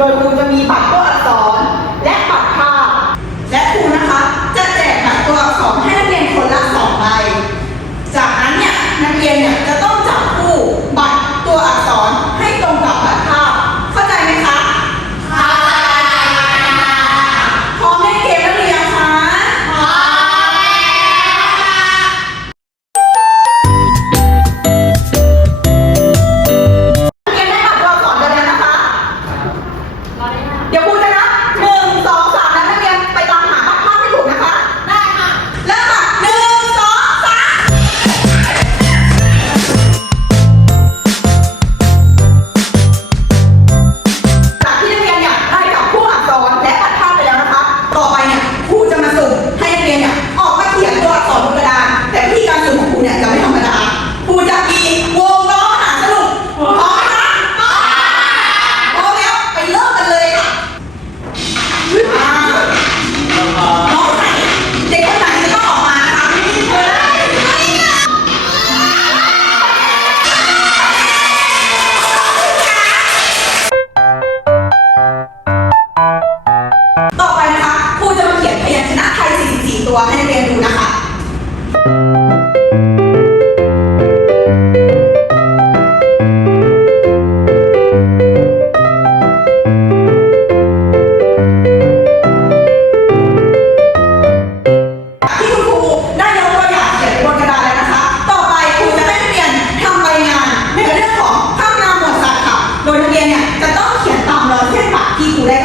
Baru. รงเรียนเนี่ยจะต้องเขียนตามรอยเส้นบาทที่ครูได้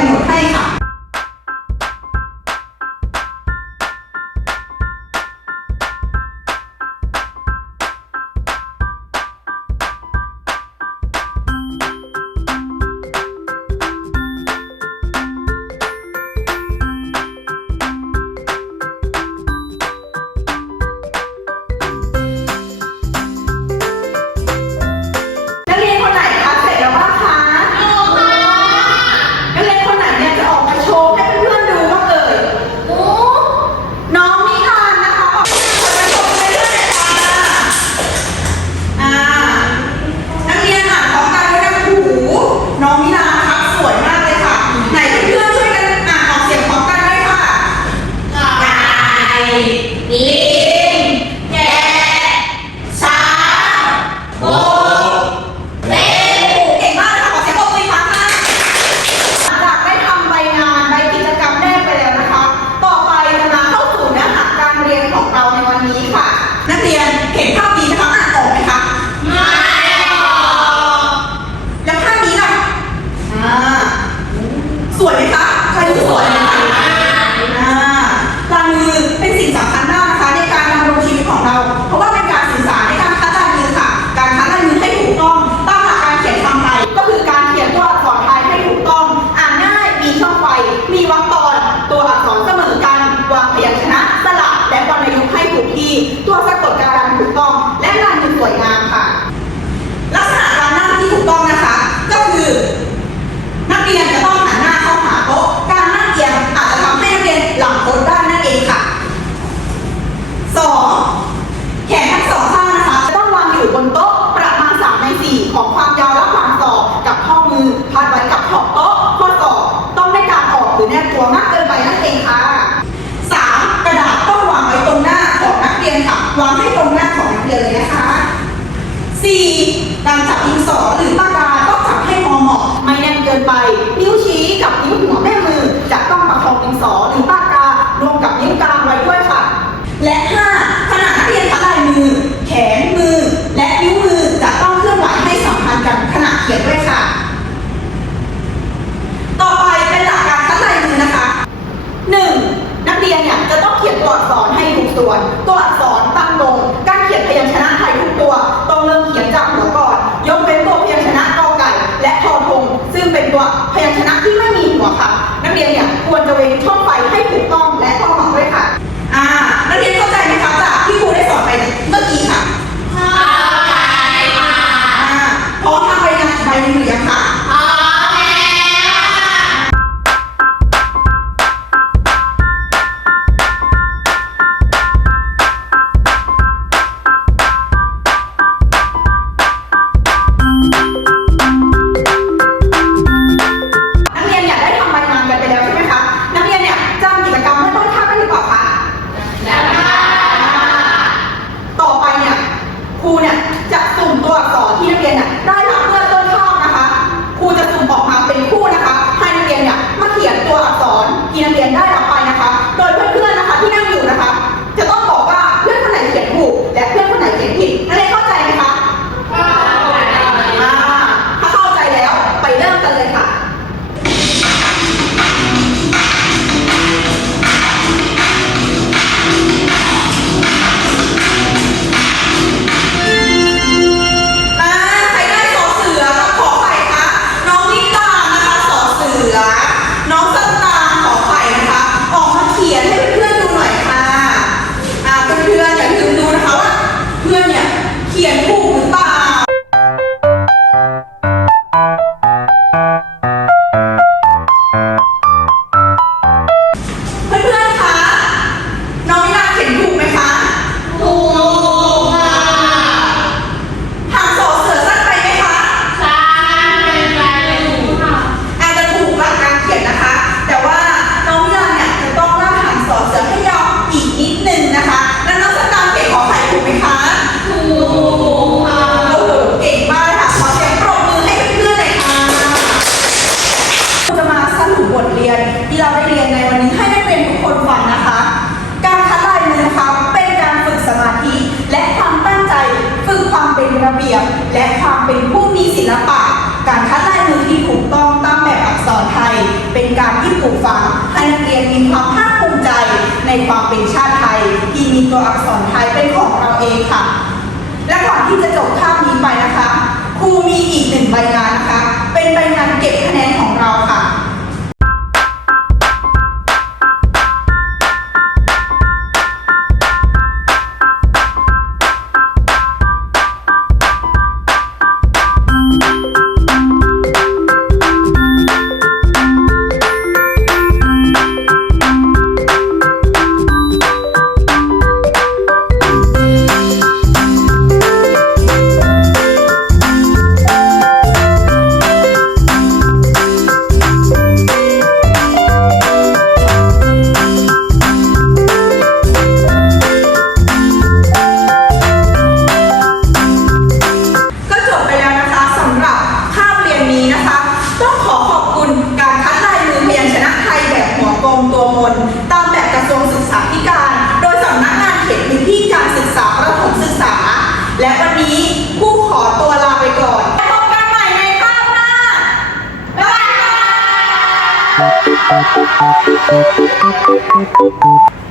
the way you talk จะสุ่มตัวอักษรที่นักเรียน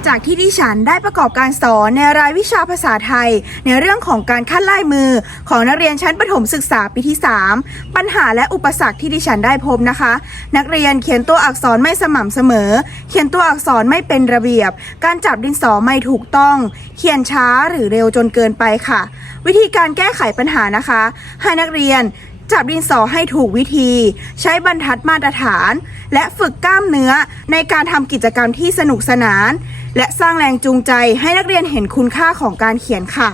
จากที่ดิฉันได้ประกอบการสอนในรายวิชาภาษาไทย ในเรื่องของการคัดลายมือของนักเรียนชั้นประถมศึกษาปีที่ 3 ปัญหาและอุปสรรคที่ดิฉันได้พบนะคะ นักเรียนเขียนตัวอักษรไม่สม่ำเสมอ เขียนตัวอักษรไม่เป็นระเบียบ การจับดินสอไม่ถูกต้อง เขียนช้าหรือเร็วจนเกินไปค่ะ วิธีการแก้ไขปัญหานะคะ ให้นักเรียน จับดินสอให้ถูกวิธี ใช้บรรทัดมาตรฐาน และฝึกกล้ามเนื้อในการทำกิจกรรมที่สนุกสนาน และสร้างแรงจูงใจให้นักเรียนเห็นคุณค่าของการเขียนค่ะ